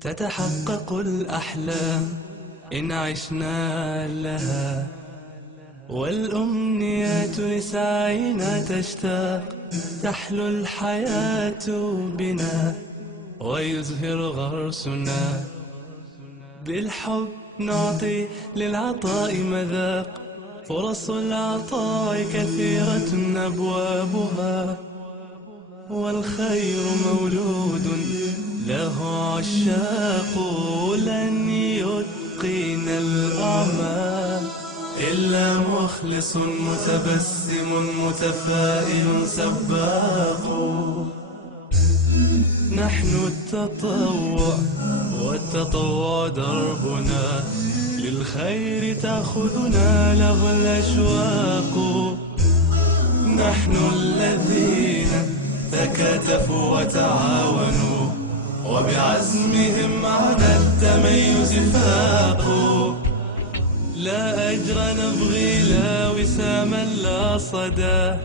تتحقق الأحلام إن عشنا لها، والأمنيات لسعينا تشتاق. تحلو الحياة بنا ويزهر غرسنا، بالحب نعطي للعطاء مذاق. فرص العطاء كثيرة أبوابها، والخير مولود له عشاق. لن يتقن الأعمال إلا مخلص متبسم متفائل سباق. نحن التطوع والتطوع دربنا، للخير تأخذنا له الأشواق. نحن الذين تكاتفوا وتعاونوا، وبعزمهم على التميز فاقوا. لا أجر نبغي لا وساما لا صدى،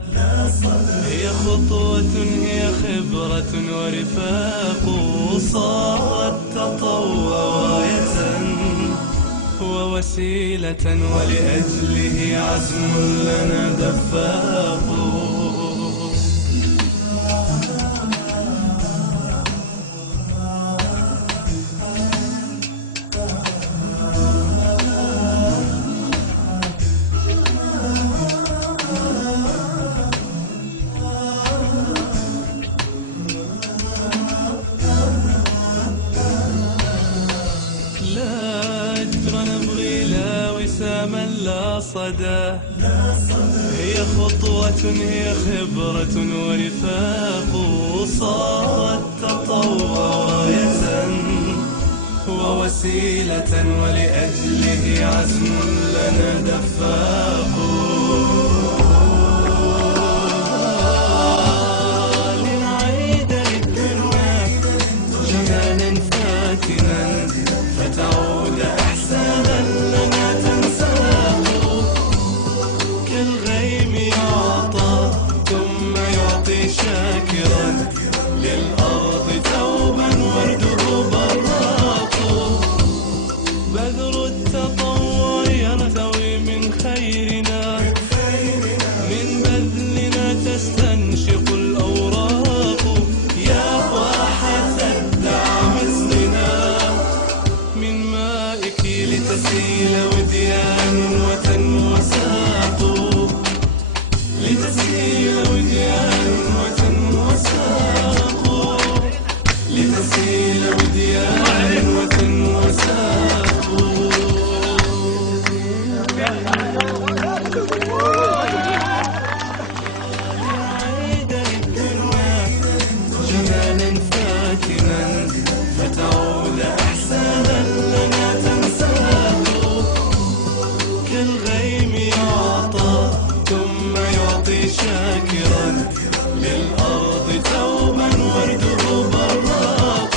هي خطوة هي خبرة ورفاق. صار التطوع غاية ووسيلة، ولأجله عزم لنا دفاق. من لا صدى، هي خطوة هي خبرة ورفاق. صار التطوع غاية ووسيلة، ولأجله عزم لنا دفاق. لنعيد للدنيا جمالا فاتنا، فتعود أحسانا لنا تنساق. كالغيم يعطى ثم يعطي شاكرا، للأرض توبا ورده براق. بذر التطوع يرتوي من خيرنا، من بذلنا تستنشق الأوراق. يا واحة الدعم اسقنا من مائك لتسيل وديان وتنمو ساق. لتسيل وديان وتنمو ساق. لتسيل وديان وتنمو ساق. لنعيد للدنيا جمالا فاتنا، فتعود أحسانا لنا تنساق. كالغيم يعطى ثم يعطي شاكرا، للأرض توبا ورده براق.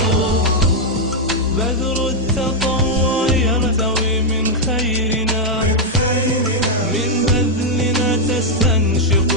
بذر التطوع يرتوي من خيرنا، من بذلنا تستنشق